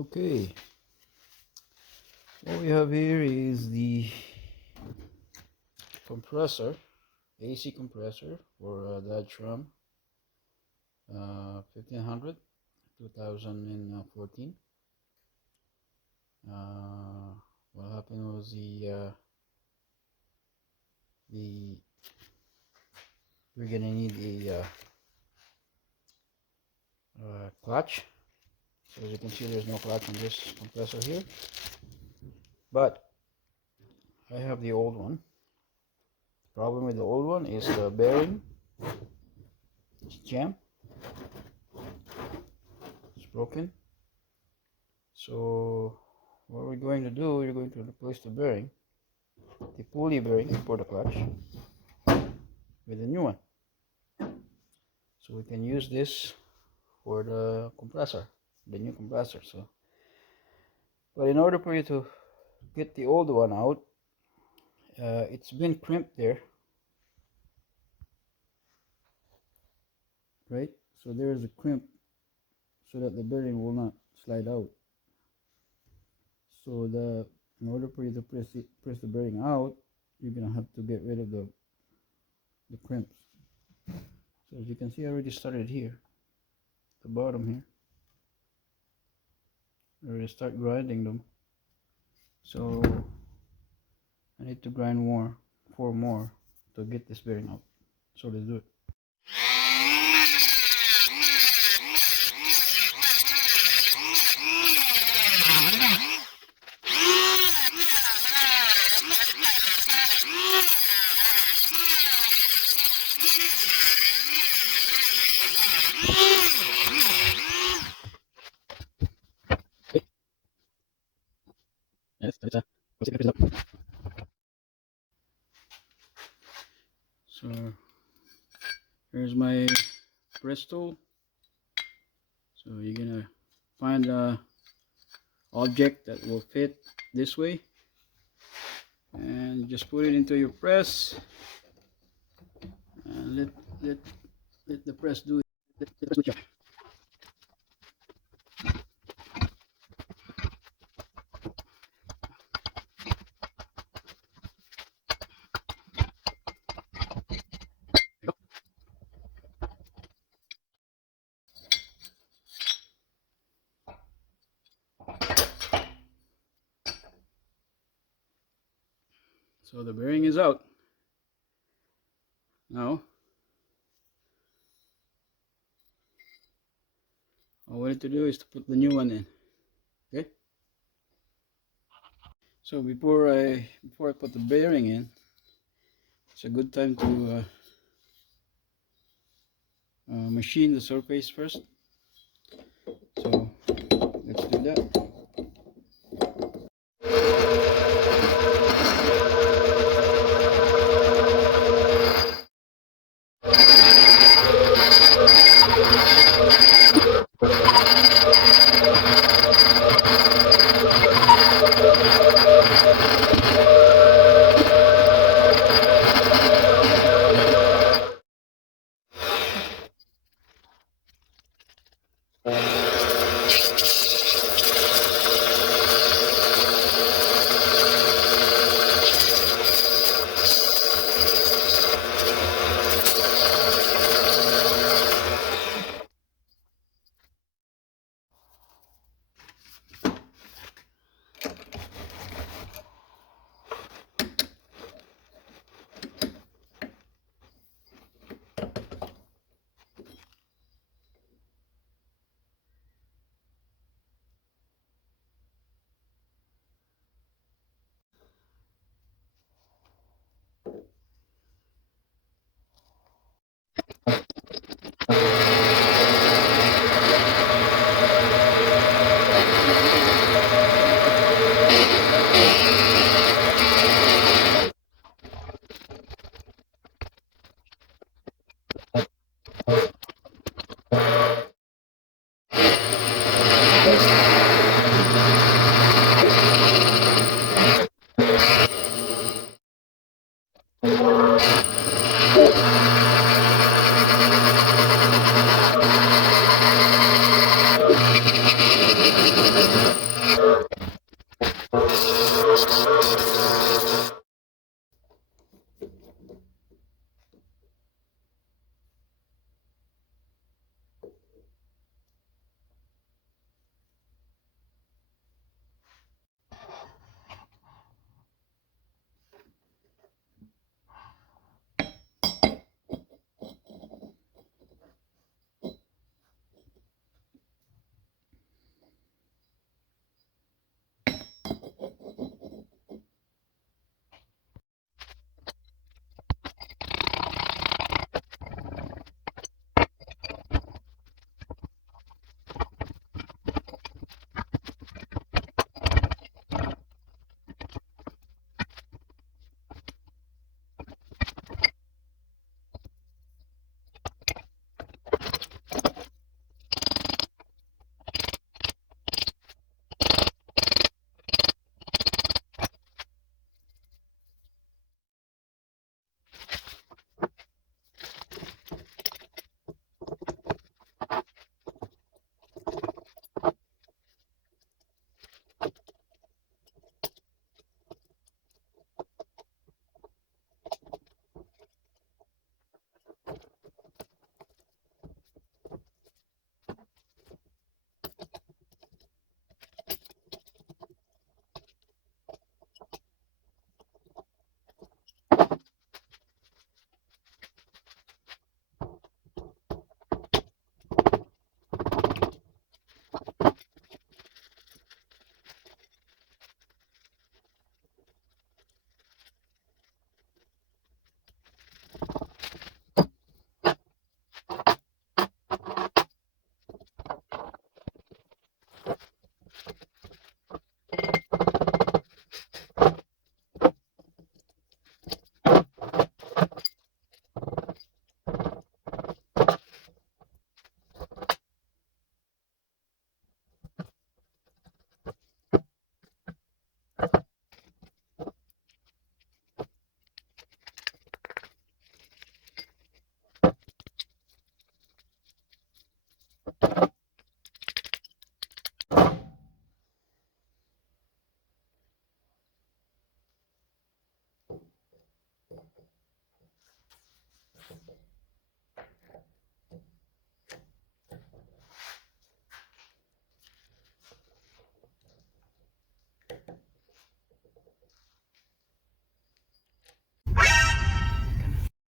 Okay, what we have here is the compressor, AC compressor for Dodge Ram 1500 2014. What happened was the we're gonna need a clutch. So as you can see, there's no clutch on this compressor here, but I have the old one. The problem with the old one is the bearing. It's jammed. It's broken. So what we're going to do, we're going to replace the bearing, the pulley bearing for the clutch, with a new one. So we can use this for the compressor, the new compressor. So, but in order for you to get the old one out, it's been crimped there, right? So there's a crimp so that the bearing will not slide out. So in order for you to press the bearing out, you're gonna have to get rid of the crimps. So as you can see, I already started here, the bottom here. I already start grinding them. So I need to grind 4 more to get this bearing out. So let's do it. So here's my press tool. So you're gonna find a object that will fit this way and just put it into your press and let the press do the job. So the bearing is out. Now all we need to do is to put the new one in. Okay. So before I put the bearing in, it's a good time to machine the surface first. So let's do that.